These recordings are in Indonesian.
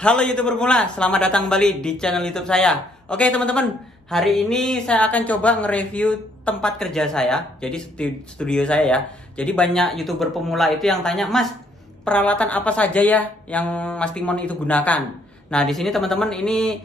Halo YouTuber pemula, selamat datang kembali di channel YouTube saya. Oke teman-teman, hari ini saya akan coba nge-review tempat kerja saya. Jadi studio saya ya. Jadi banyak YouTuber pemula itu yang tanya, "Mas, peralatan apa saja ya yang Mas Timon itu gunakan?" Nah, di sini teman-teman ini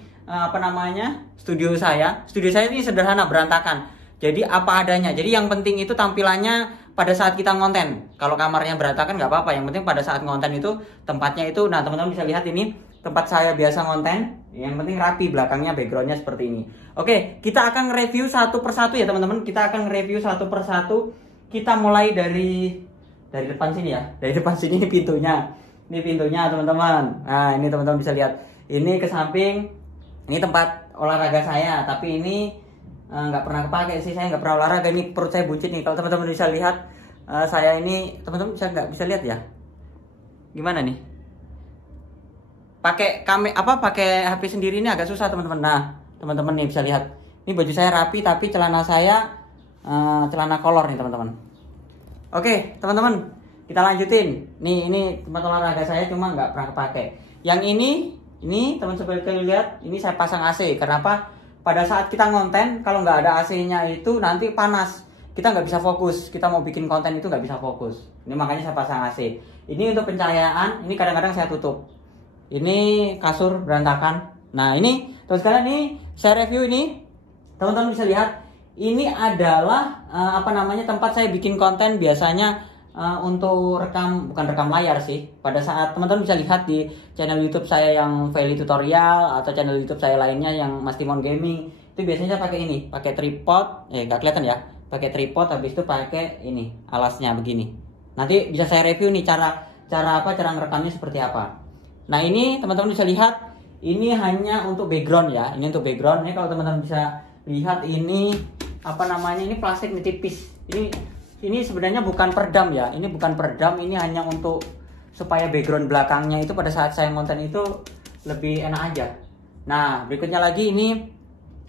studio saya. Studio saya ini sederhana, berantakan. Jadi apa adanya. Jadi yang penting itu tampilannya pada saat kita ngonten. Kalau kamarnya berantakan nggak apa-apa. Yang penting pada saat ngonten itu tempatnya itu. Nah, teman-teman bisa lihat ini tempat saya biasa ngonten. Yang penting rapi, belakangnya backgroundnya seperti ini. Oke, kita akan review satu persatu ya teman-teman. Kita akan review satu persatu. Kita mulai dari depan sini ya. Dari depan sini ini pintunya. Ini pintunya teman-teman. Nah, ini teman-teman bisa lihat. Ini ke samping. Ini tempat olahraga saya. Tapi ini nggak pernah kepake sih. Saya nggak pernah olahraga. Ini perut saya buncit nih. Kalau teman-teman bisa lihat, saya ini teman-teman nggak bisa lihat ya. Gimana nih? Pakai HP sendiri ini agak susah teman-teman. Nah, teman-teman nih bisa lihat. Ini baju saya rapi tapi celana saya celana kolor nih teman-teman. Oke, teman-teman, kita lanjutin. Nih, ini tempat olahraga saya cuma nggak pernah kepake. Yang ini teman-teman bisa lihat, ini saya pasang AC. Kenapa? Pada saat kita ngonten, kalau nggak ada AC-nya itu nanti panas. Kita nggak bisa fokus. Kita mau bikin konten itu nggak bisa fokus. Ini makanya saya pasang AC. Ini untuk pencahayaan. Ini kadang-kadang saya tutup. Ini kasur berantakan. Nah, ini terus sekalian nih saya review ini. Teman-teman bisa lihat. Ini adalah tempat saya bikin konten biasanya untuk bukan rekam layar sih. Pada saat teman-teman bisa lihat di channel YouTube saya yang Feli Tutorial atau channel YouTube saya lainnya yang Mas Timon Gaming, itu biasanya saya pakai ini, pakai tripod, nggak kelihatan ya, pakai tripod, habis itu pakai ini alasnya begini. Nanti bisa saya review nih cara ngerekamnya seperti apa. Nah, ini teman-teman bisa lihat, ini hanya untuk background ya, ini untuk background. Ini kalau teman-teman bisa lihat ini ini plastik ini tipis. Ini sebenarnya bukan peredam ya. Ini bukan peredam, ini hanya untuk supaya background belakangnya itu pada saat saya ngonten itu lebih enak aja. Nah, berikutnya lagi ini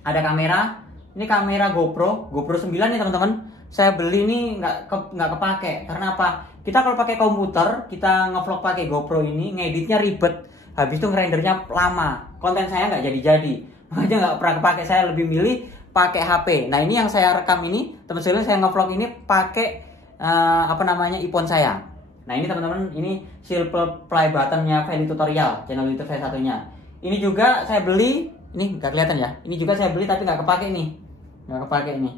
ada kamera. Ini kamera GoPro 9 nih teman-teman. Saya beli ini nggak kepake. Karena apa? Kita kalau pakai komputer, kita ngevlog pakai GoPro ini, ngeditnya ribet. Habis itu ngerendernya lama. Konten saya nggak jadi-jadi. Makanya nggak pernah kepake. Saya lebih milih pakai HP. Nah, ini yang saya rekam ini, teman-teman, saya ngevlog ini pakai iPhone saya. Nah, ini teman-teman, ini silver play buttonnya Feli Tutorial, channel YouTube saya satunya. Ini juga saya beli, ini nggak kelihatan ya. Ini juga saya beli tapi nggak kepake nih, nggak kepake nih.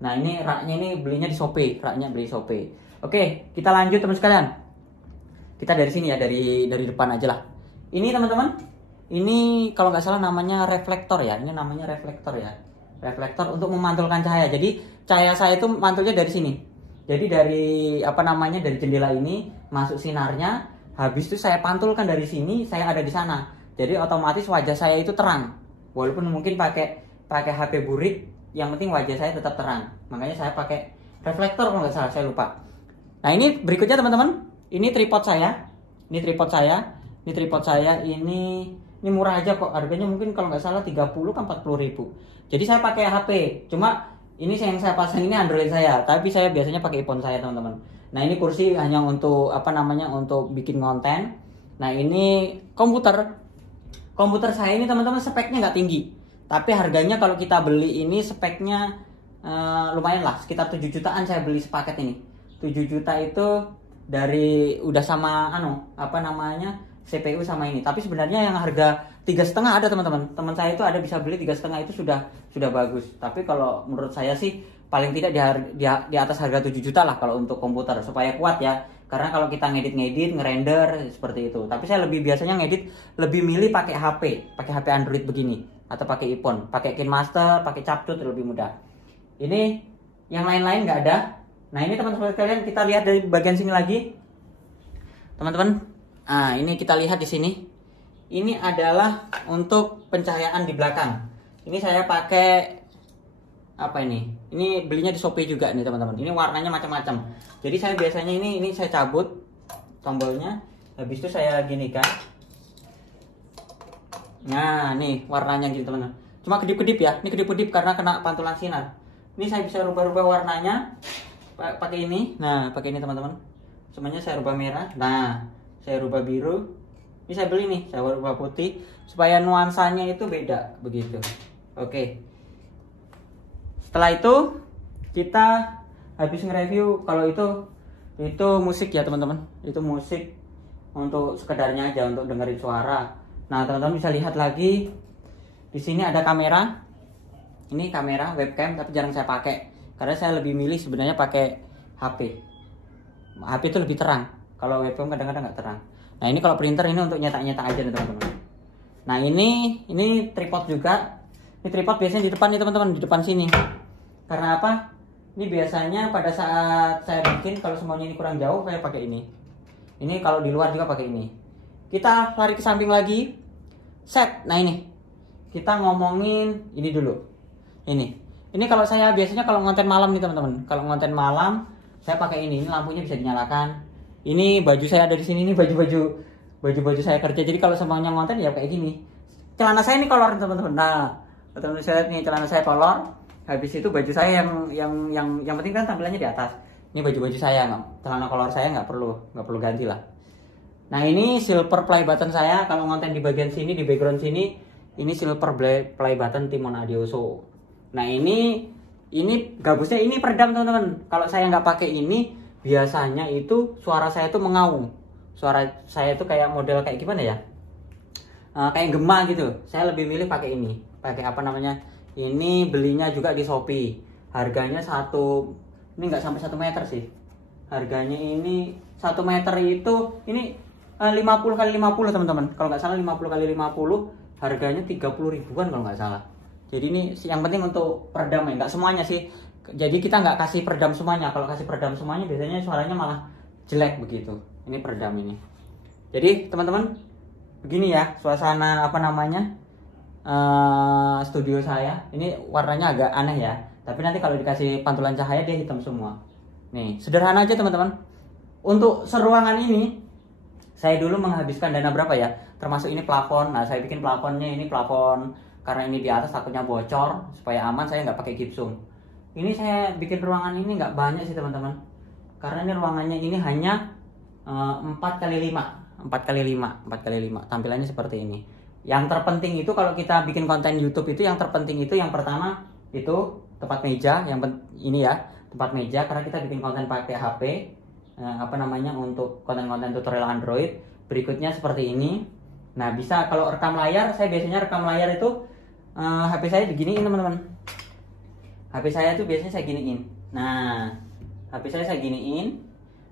Nah, ini raknya ini belinya di Shopee, raknya beli Shopee. Oke, kita lanjut teman sekalian. Kita dari sini ya, dari depan aja lah. Ini teman-teman, ini kalau nggak salah namanya reflektor ya. Ini namanya reflektor ya. Reflektor untuk memantulkan cahaya. Jadi cahaya saya itu mantulnya dari sini. Jadi dari dari jendela ini masuk sinarnya, habis itu saya pantulkan dari sini, saya ada di sana. Jadi otomatis wajah saya itu terang. Walaupun mungkin pakai HP burik, yang penting wajah saya tetap terang. Makanya saya pakai reflektor kalau nggak salah, saya lupa. Nah, ini berikutnya teman-teman. Ini tripod saya. Ini tripod saya. Ini tripod saya. Ini murah aja kok. Harganya mungkin kalau nggak salah 30 ke 40 ribu. Jadi saya pakai HP. Cuma ini yang saya pasang ini Android saya. Tapi saya biasanya pakai iPhone saya teman-teman. Nah, ini kursi hanya untuk untuk bikin konten. Nah, ini komputer. Komputer saya ini teman-teman speknya nggak tinggi. Tapi harganya kalau kita beli ini speknya lumayan lah. Sekitar 7 jutaan saya beli sepaket ini. 7 juta itu dari udah sama CPU sama ini. Tapi sebenarnya yang harga 3,5 ada teman-teman. Teman saya itu ada bisa beli 3,5 itu sudah bagus. Tapi kalau menurut saya sih paling tidak di atas harga 7 juta lah kalau untuk komputer supaya kuat ya. Karena kalau kita ngedit, ngerender seperti itu. Tapi saya biasanya ngedit lebih milih pakai HP Android begini atau pakai iPhone, pakai KineMaster, pakai CapCut lebih mudah. Ini yang lain-lain nggak ada. Nah, ini teman-teman sekalian, kita lihat dari bagian sini lagi. Teman-teman, ini kita lihat di sini. Ini adalah untuk pencahayaan di belakang. Ini saya pakai Ini belinya di Shopee juga nih teman-teman. Ini warnanya macam-macam. Jadi saya biasanya ini saya cabut tombolnya, habis itu saya gini kan. Nah, nih warnanya gitu teman-teman. Cuma kedip-kedip ya. Ini kedip-kedip karena kena pantulan sinar. Ini saya bisa rubah-rubah warnanya pakai ini. Nah, pakai ini teman-teman. Semuanya saya rubah merah. Nah, saya rubah biru. Ini saya beli nih, saya warna putih supaya nuansanya itu beda begitu. Oke. Setelah itu kita habis nge-review. Kalau itu musik ya teman-teman. Itu musik untuk sekedarnya aja, untuk dengerin suara. Nah, teman-teman bisa lihat lagi di sini ada kamera. Ini kamera webcam tapi jarang saya pakai karena saya lebih milih sebenarnya pakai HP. HP itu lebih terang. Kalau webcam kadang-kadang nggak terang. Nah, ini kalau printer ini untuk nyetak-nyetak aja nih teman-teman. Nah, ini tripod juga. Ini tripod biasanya di depan nih teman-teman, di depan sini. Karena apa? Ini biasanya pada saat saya bikin kalau semuanya ini kurang jauh saya pakai ini. Ini kalau di luar juga pakai ini. Kita lari ke samping lagi. Set. Nah, ini. Kita ngomongin ini dulu. Ini kalau saya biasanya kalau ngonten malam nih teman-teman. Kalau ngonten malam saya pakai ini. Ini lampunya bisa dinyalakan. Ini baju saya ada di sini, ini baju saya kerja. Jadi kalau semuanya ngonten ya kayak gini. Celana saya ini kolor teman-teman. Nah, teman-teman saya lihat nih celana saya kolor. Habis itu baju saya yang penting kan tampilannya di atas. Ini baju saya, celana kolor saya nggak perlu ganti lah. Nah, ini silver play button saya. Kalau ngonten di bagian sini, di background sini, ini silver play button Timon Adioso. Nah, ini gabusnya ini peredam teman-teman. Kalau saya nggak pakai ini, biasanya itu suara saya itu mengaum. Suara saya itu kayak model kayak gimana ya? Kayak gema gitu. Saya lebih milih pakai ini. Pakai apa namanya? Ini belinya juga di Shopee. Harganya ini nggak sampai 1 meter sih. Harganya ini 1 meter itu ini 50 kali 50 teman-teman. Kalau nggak salah 50 kali 50 harganya 30 ribuan kalau nggak salah. Jadi ini yang penting untuk peredam ya. Nggak semuanya sih. Jadi kita nggak kasih peredam semuanya. Kalau kasih peredam semuanya biasanya suaranya malah jelek begitu. Ini peredam ini. Jadi teman-teman begini ya suasana apa namanya studio saya. Ini warnanya agak aneh ya. Tapi nanti kalau dikasih pantulan cahaya dia hitam semua. Nih sederhana aja teman-teman. Untuk seruangan ini saya dulu menghabiskan dana berapa ya? Termasuk ini plafon. Nah, saya bikin plafonnya ini plafon karena ini di atas takutnya bocor supaya aman saya nggak pakai gipsum. Ini saya bikin ruangan ini nggak banyak sih teman-teman. Karena ini ruangannya ini hanya 4x5. Tampilannya seperti ini. Yang terpenting itu kalau kita bikin konten YouTube itu yang terpenting itu yang pertama itu tempat meja. Ini ya tempat meja karena kita bikin konten pakai HP. Untuk konten-konten tutorial Android. Berikutnya seperti ini. Nah, bisa kalau rekam layar, saya biasanya rekam layar itu HP saya diginiin teman-teman. HP saya tuh biasanya saya giniin. Nah, HP saya giniin.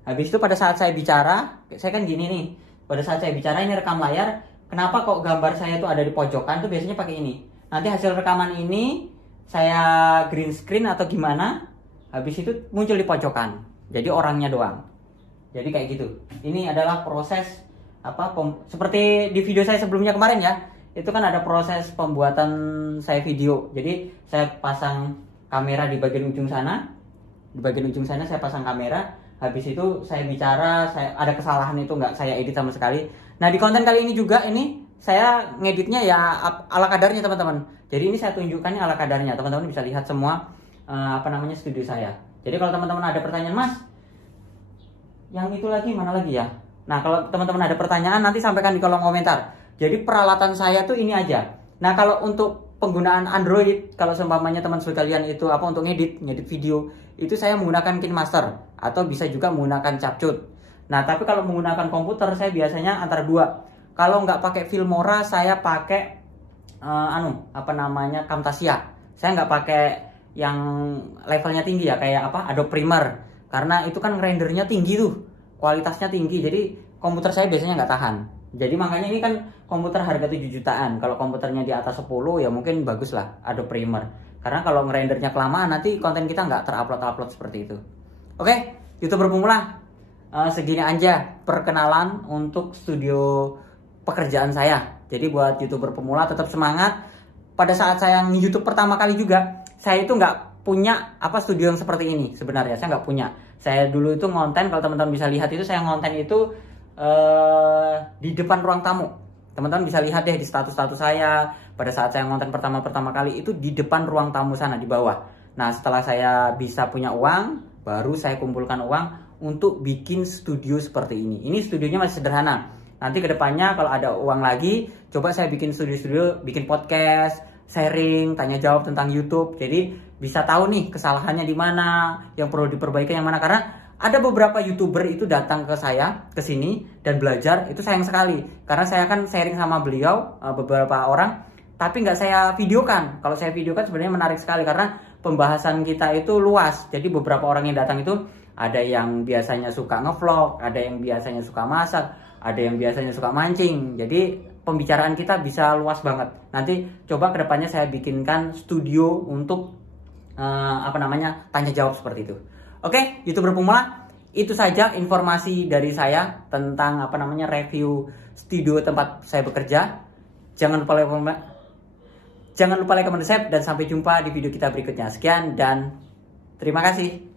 Habis itu pada saat saya bicara, saya kan gini nih. Pada saat saya bicara ini rekam layar. Kenapa kok gambar saya tuh ada di pojokan tuh biasanya pakai ini. Nanti hasil rekaman ini saya green screen atau gimana. Habis itu muncul di pojokan. Jadi orangnya doang. Jadi kayak gitu. Ini adalah proses seperti di video saya sebelumnya kemarin ya. Itu kan ada proses pembuatan saya video. Jadi saya pasang kamera di bagian ujung sana. Di bagian ujung sana saya pasang kamera. Habis itu saya bicara, ada kesalahan itu nggak saya edit sama sekali. Nah, di konten kali ini juga ini saya ngeditnya ya ala kadarnya teman-teman. Jadi ini saya tunjukkannya ala kadarnya. Teman-teman bisa lihat semua studio saya. Jadi kalau teman-teman ada pertanyaan, Mas, yang itu lagi mana lagi ya? Nah, kalau teman-teman ada pertanyaan nanti sampaikan di kolom komentar. Jadi peralatan saya tuh ini aja. Nah, kalau untuk penggunaan Android, kalau seumpamanya teman sekalian itu untuk ngedit video, itu saya menggunakan KineMaster atau bisa juga menggunakan CapCut. Nah, tapi kalau menggunakan komputer saya biasanya antara dua. Kalau nggak pakai Filmora, saya pakai Camtasia. Saya nggak pakai yang levelnya tinggi ya, kayak Adobe Premiere. Karena itu kan rendernya tinggi tuh, kualitasnya tinggi. Jadi komputer saya biasanya nggak tahan. Jadi makanya ini kan komputer harga 7 jutaan. Kalau komputernya di atas 10 ya mungkin bagus lah Adobe Premiere. Karena kalau ngerendernya kelamaan nanti konten kita nggak terupload seperti itu. Oke, YouTuber pemula, segini aja perkenalan untuk studio pekerjaan saya. Jadi buat YouTuber pemula tetap semangat. Pada saat saya YouTube pertama kali juga, saya itu nggak punya studio yang seperti ini sebenarnya. Saya nggak punya. Saya dulu itu ngonten, kalau teman-teman bisa lihat itu saya ngonten itu di depan ruang tamu. Teman-teman bisa lihat deh di status-status saya pada saat saya ngonten pertama kali itu di depan ruang tamu sana di bawah. Nah, setelah saya bisa punya uang, baru saya kumpulkan uang untuk bikin studio seperti ini. Ini studionya masih sederhana. Nanti kedepannya kalau ada uang lagi, coba saya bikin studio-studio, bikin podcast, sharing, tanya jawab tentang YouTube. Jadi bisa tahu nih kesalahannya di mana, yang perlu diperbaiki yang mana. Karena ada beberapa YouTuber itu datang ke saya, ke sini dan belajar, itu sayang sekali. Karena saya kan sharing sama beliau, beberapa orang, tapi nggak saya videokan. Kalau saya videokan sebenarnya menarik sekali karena pembahasan kita itu luas. Jadi beberapa orang yang datang itu ada yang biasanya suka ngevlog, ada yang biasanya suka masak, ada yang biasanya suka mancing. Jadi pembicaraan kita bisa luas banget. Nanti coba kedepannya saya bikinkan studio untuk tanya jawab seperti itu. Oke, YouTuber Pemula, itu saja informasi dari saya tentang review studio tempat saya bekerja. Jangan lupa like, comment, dan sampai jumpa di video kita berikutnya. Sekian dan terima kasih.